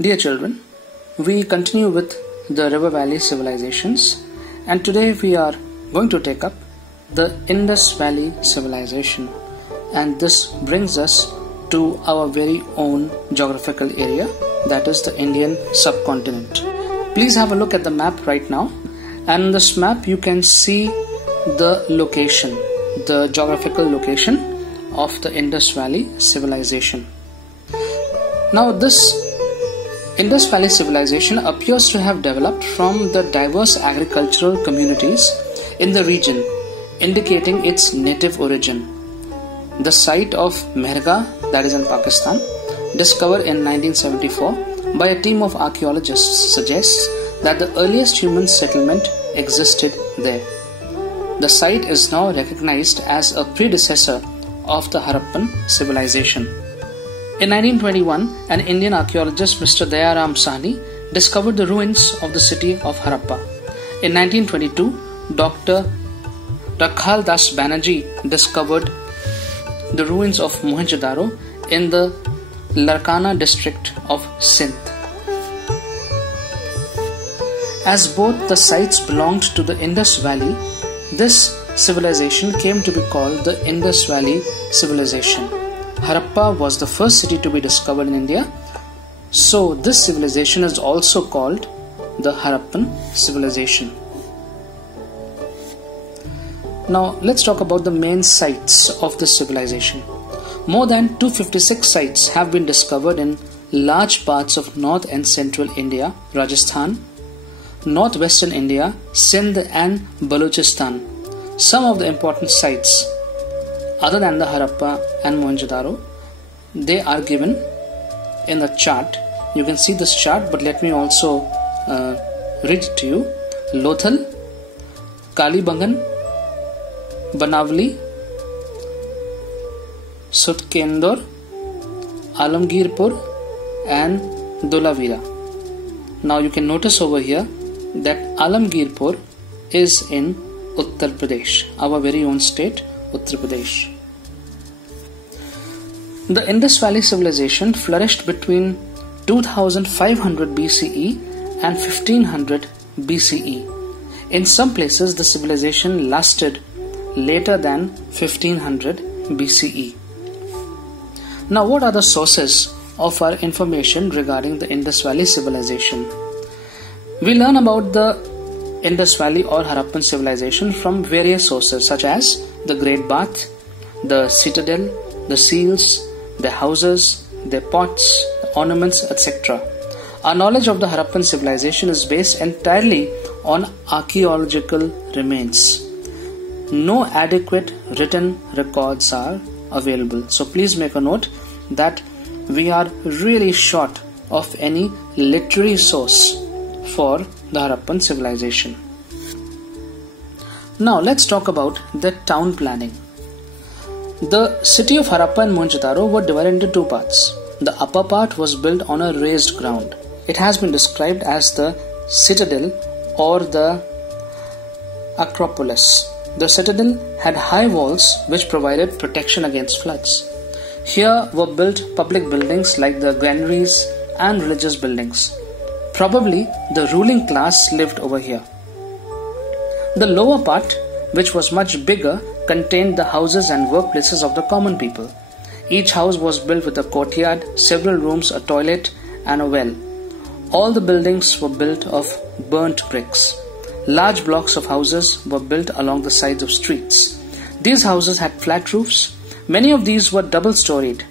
Dear children, we continue with the river valley civilizations, and today we are going to take up the Indus Valley civilization, and this brings us to our very own geographical area, that is the Indian subcontinent. Please have a look at the map right now, and in this map you can see the location, the geographical location of the Indus Valley civilization. Now this Indus Valley civilization appears to have developed from the diverse agricultural communities in the region, indicating its native origin. The site of Mehrgarh, that is in Pakistan, discovered in 1974 by a team of archaeologists, suggests that the earliest human settlement existed there. The site is now recognized as a predecessor of the Harappan civilization. In 1921, an Indian archaeologist, Mr. Dayaram Sahni, discovered the ruins of the city of Harappa. In 1922, Dr. Rakhal Das Banerjee discovered the ruins of Mohenjo-daro in the Larkana district of Sindh. As both the sites belonged to the Indus Valley, this civilization came to be called the Indus Valley civilization. Harappa was the first city to be discovered in India, so this civilization is also called the Harappan civilization. Now let's talk about the main sites of this civilization. More than 256 sites have been discovered in large parts of North and Central India, Rajasthan, Northwestern India, Sindh and Balochistan. Some of the important sites other than the Harappa and Mohenjo-daro, they are given in the chart. You can see this chart, but let me also read it to you. Lothal, Kalibangan, Banavli, Sutkendor, Alamgirpur and Dolavira. Now you can notice over here that Alamgirpur is in Uttar Pradesh, our very own state, Uttar Pradesh. The Indus Valley civilization flourished between 2500 BCE and 1500 BCE. In some places, the civilization lasted later than 1500 BCE. Now, what are the sources of our information regarding the Indus Valley civilization? We learn about the Indus Valley or Harappan civilization from various sources such as the Great Bath, the citadel, the seals, their houses, their pots, ornaments, etc. Our knowledge of the Harappan civilization is based entirely on archaeological remains. No adequate written records are available. So please make a note that we are really short of any literary source for the Harappan civilization. Now let's talk about the town planning. The city of Harappa and Mohenjo-daro were divided into two parts. The upper part was built on a raised ground. It has been described as the citadel or the acropolis. The citadel had high walls which provided protection against floods. Here were built public buildings like the granaries and religious buildings. Probably the ruling class lived over here. The lower part, which was much bigger, contained the houses and workplaces of the common people. Each house was built with a courtyard, several rooms, a toilet and a well. All the buildings were built of burnt bricks. Large blocks of houses were built along the sides of streets. These houses had flat roofs. Many of these were double-storied.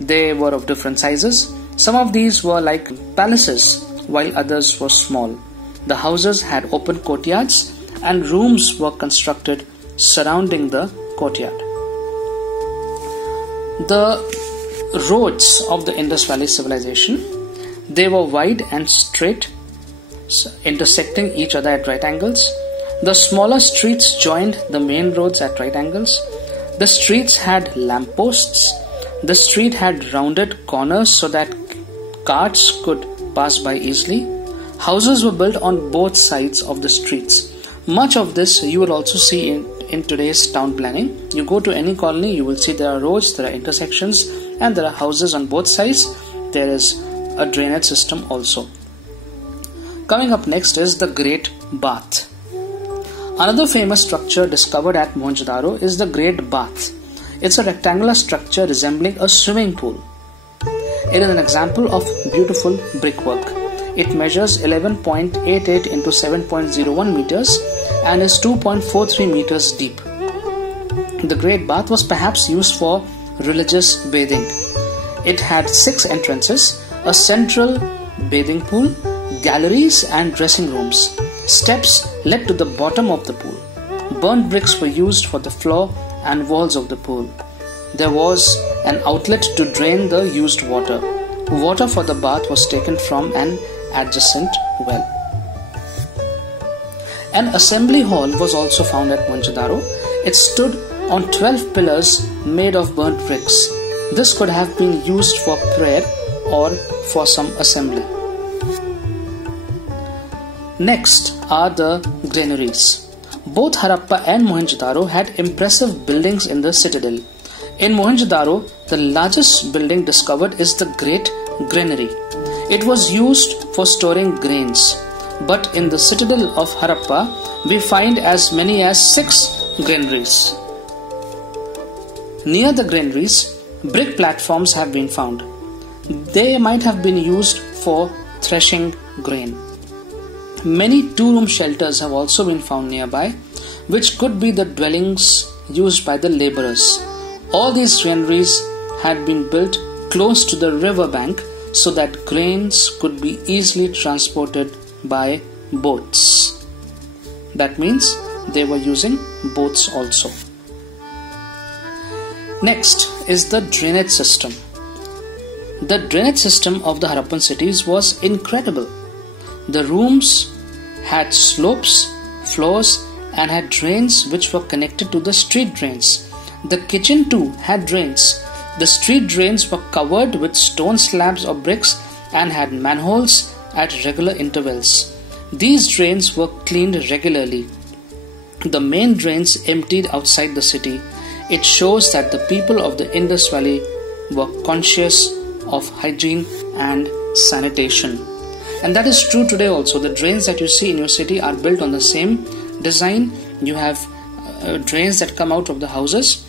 They were of different sizes. Some of these were like palaces, while others were small. The houses had open courtyards and rooms were constructed surrounding the courtyard. The roads of the Indus Valley civilization, they were wide and straight, intersecting each other at right angles. The smaller streets joined the main roads at right angles. The streets had lampposts. The street had rounded corners so that carts could pass by easily. Houses were built on both sides of the streets. Much of this you will also see in today's town planning. You go to any colony, you will see there are roads, there are intersections, and there are houses on both sides. There is a drainage system also. Coming up next is the Great Bath. Another famous structure discovered at Mohenjo-daro is the Great Bath. It's a rectangular structure resembling a swimming pool. It is an example of beautiful brickwork. It measures 11.88 into 7.01 meters and is 2.43 meters deep. The Great Bath was perhaps used for religious bathing. It had 6 entrances, a central bathing pool, galleries and dressing rooms. Steps led to the bottom of the pool. Burnt bricks were used for the floor and walls of the pool. There was an outlet to drain the used water. Water for the bath was taken from an adjacent well. An assembly hall was also found at Mohenjo-daro. It stood on 12 pillars made of burnt bricks. This could have been used for prayer or for some assembly. Next are the granaries. Both Harappa and Mohenjo-daro had impressive buildings in the citadel. In Mohenjo-daro, the largest building discovered is the Great Granary. It was used for storing grains. But in the citadel of Harappa, we find as many as 6 granaries. Near the granaries, brick platforms have been found. They might have been used for threshing grain. Many 2-room shelters have also been found nearby, which could be the dwellings used by the laborers. All these granaries had been built close to the river bank so that grains could be easily transported by boats. That means they were using boats also. Next is the drainage system. The drainage system of the Harappan cities was incredible. The rooms had slopes, floors and had drains which were connected to the street drains. The kitchen too had drains. The street drains were covered with stone slabs or bricks and had manholes at regular intervals. These drains were cleaned regularly. The main drains emptied outside the city. It shows that the people of the Indus Valley were conscious of hygiene and sanitation. And that is true today also. The drains that you see in your city are built on the same design. You have drains that come out of the houses,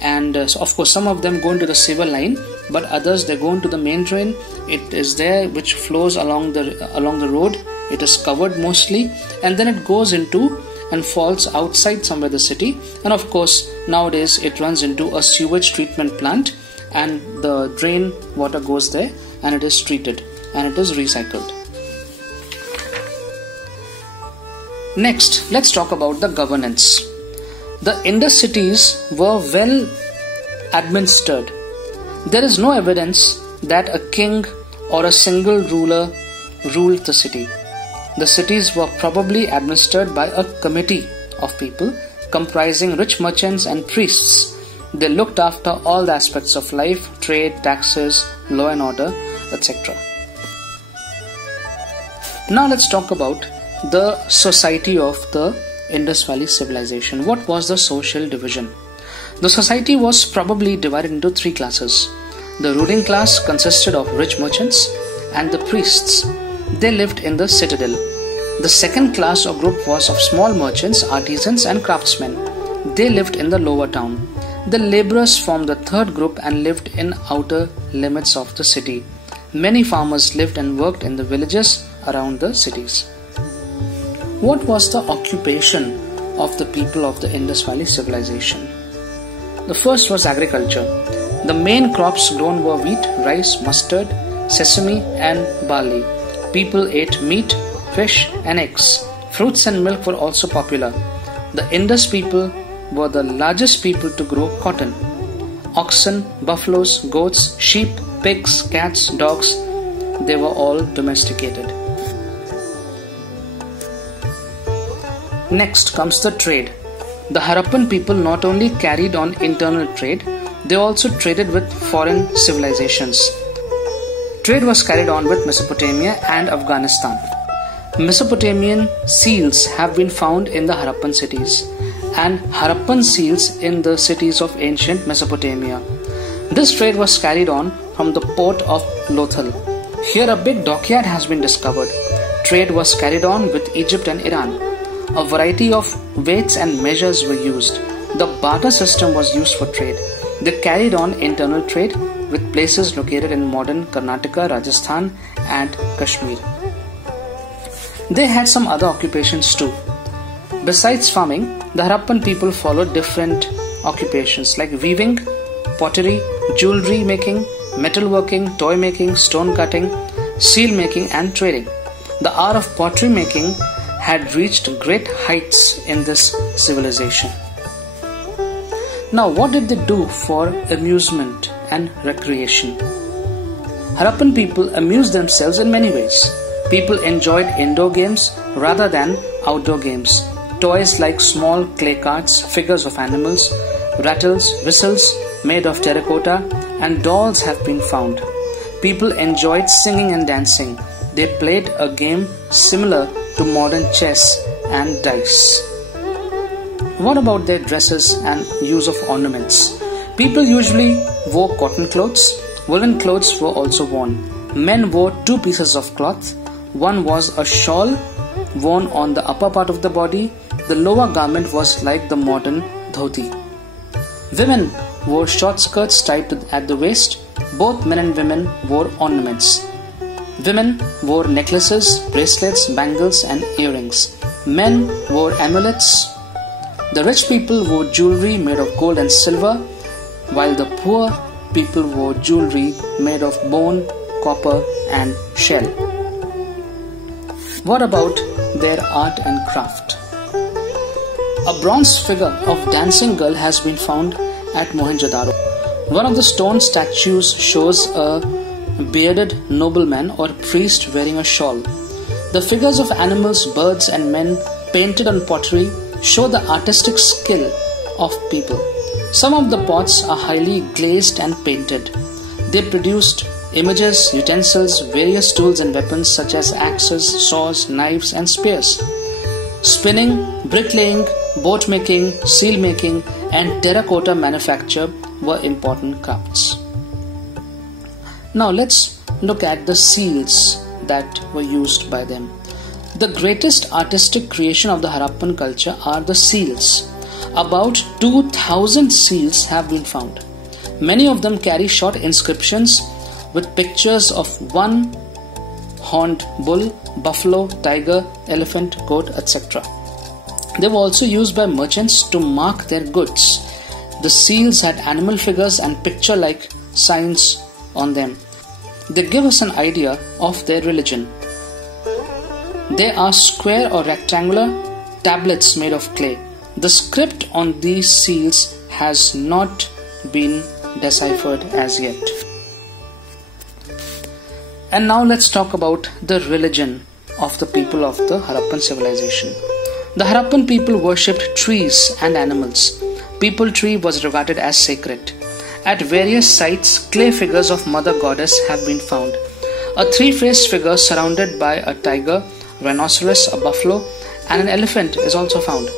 and so of course some of them go into the sewer line, but others they go into the main drain. It is there which flows along the road. It is covered mostly, and then it goes into and falls outside somewhere the city. And of course nowadays it runs into a sewage treatment plant, and the drain water goes there and it is treated and it is recycled. Next, let's talk about the governance. The Indus cities were well administered. There is no evidence that a king or a single ruler ruled the city. The cities were probably administered by a committee of people comprising rich merchants and priests. They looked after all the aspects of life, trade, taxes, law and order, etc. Now let's talk about the society of the Indus Valley civilization. What was the social division? The society was probably divided into 3 classes. The ruling class consisted of rich merchants and the priests. They lived in the citadel. The second class or group was of small merchants, artisans and craftsmen. They lived in the lower town. The laborers formed the third group and lived in outer limits of the city. Many farmers lived and worked in the villages around the cities. What was the occupation of the people of the Indus Valley civilization? The first was agriculture. The main crops grown were wheat, rice, mustard, sesame and barley. People ate meat, fish and eggs. Fruits and milk were also popular. The Indus people were the largest people to grow cotton. Oxen, buffaloes, goats, sheep, pigs, cats, dogs, they were all domesticated. Next comes the trade. The Harappan people not only carried on internal trade, they also traded with foreign civilizations. Trade was carried on with Mesopotamia and Afghanistan. Mesopotamian seals have been found in the Harappan cities and Harappan seals in the cities of ancient Mesopotamia. This trade was carried on from the port of Lothal. Here a big dockyard has been discovered. Trade was carried on with Egypt and Iran. A variety of weights and measures were used. The barter system was used for trade. They carried on internal trade with places located in modern Karnataka, Rajasthan and Kashmir. They had some other occupations too. Besides farming, the Harappan people followed different occupations like weaving, pottery, jewelry making, metalworking, toy making, stone cutting, seal making and trading. The art of pottery making had reached great heights in this civilization. Now, what did they do for amusement and recreation? Harappan people amused themselves in many ways. People enjoyed indoor games rather than outdoor games. Toys like small clay carts, figures of animals, rattles, whistles made of terracotta, and dolls have been found. People enjoyed singing and dancing. They played a game similar to modern chess and dice. What about their dresses and use of ornaments? People usually wore cotton clothes. Woolen clothes were also worn. Men wore two pieces of cloth. One was a shawl worn on the upper part of the body. The lower garment was like the modern dhoti. Women wore short skirts tied at the waist. Both men and women wore ornaments. Women wore necklaces, bracelets, bangles and earrings. Men wore amulets. The rich people wore jewelry made of gold and silver, while the poor people wore jewelry made of bone, copper and shell. What about their art and craft? A bronze figure of dancing girl has been found at Mohenjo-daro. One of the stone statues shows a bearded nobleman or priest wearing a shawl. The figures of animals, birds and men painted on pottery show the artistic skill of people. Some of the pots are highly glazed and painted. They produced images, utensils, various tools and weapons such as axes, saws, knives and spears. Spinning, bricklaying, boat making, seal making and terracotta manufacture were important crafts. Now let's look at the seals that were used by them. The greatest artistic creation of the Harappan culture are the seals. About 2,000 seals have been found. Many of them carry short inscriptions with pictures of one-horned bull, buffalo, tiger, elephant, goat, etc. They were also used by merchants to mark their goods. The seals had animal figures and picture-like signs on them. They give us an idea of their religion. They are square or rectangular tablets made of clay. The script on these seals has not been deciphered as yet. And now let's talk about the religion of the people of the Harappan civilization. The Harappan people worshipped trees and animals. Peepal tree was regarded as sacred. At various sites, clay figures of Mother Goddess have been found. A three-faced figure surrounded by a tiger, rhinoceros, a buffalo, and an elephant is also found.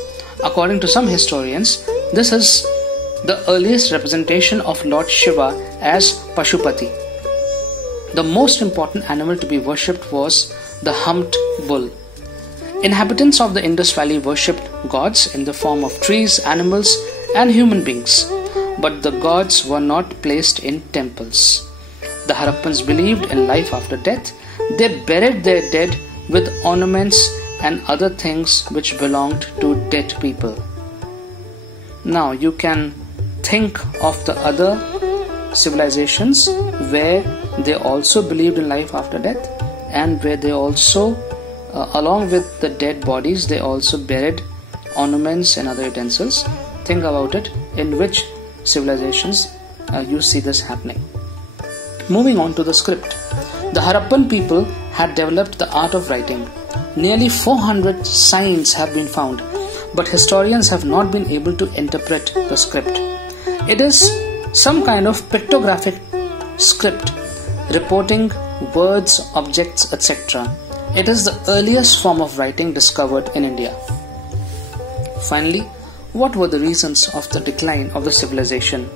According to some historians, this is the earliest representation of Lord Shiva as Pashupati. The most important animal to be worshipped was the humped bull. Inhabitants of the Indus Valley worshipped gods in the form of trees, animals, and human beings, but the gods were not placed in temples. The Harappans believed in life after death. They buried their dead with ornaments and other things which belonged to dead people. Now you can think of the other civilizations where they also believed in life after death, and where they also along with the dead bodies they also buried ornaments and other utensils. Think about it, in which civilizations you see this happening. Moving on to the script. The Harappan people had developed the art of writing. Nearly 400 signs have been found, but historians have not been able to interpret the script. It is some kind of pictographic script reporting words, objects, etc. It is the earliest form of writing discovered in India. Finally, what were the reasons of the decline of the civilization?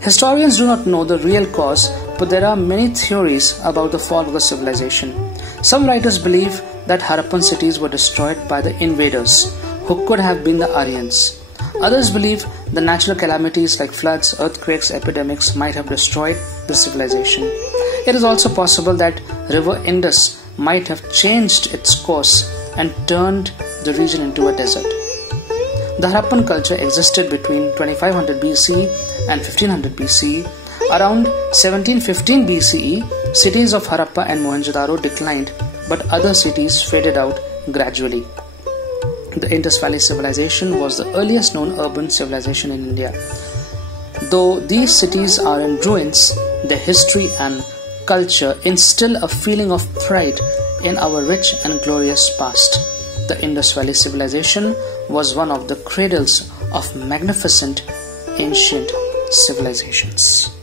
Historians do not know the real cause, but there are many theories about the fall of the civilization. Some writers believe that Harappan cities were destroyed by the invaders, who could have been the Aryans. Others believe the natural calamities like floods, earthquakes, epidemics might have destroyed the civilization. It is also possible that River Indus might have changed its course and turned the region into a desert. The Harappan culture existed between 2500 BC and 1500 BCE. Around 1715 BCE, cities of Harappa and Mohenjo-daro declined, but other cities faded out gradually. The Indus Valley Civilization was the earliest known urban civilization in India. Though these cities are in ruins, their history and culture instill a feeling of pride in our rich and glorious past. The Indus Valley Civilization was one of the cradles of magnificent ancient civilizations.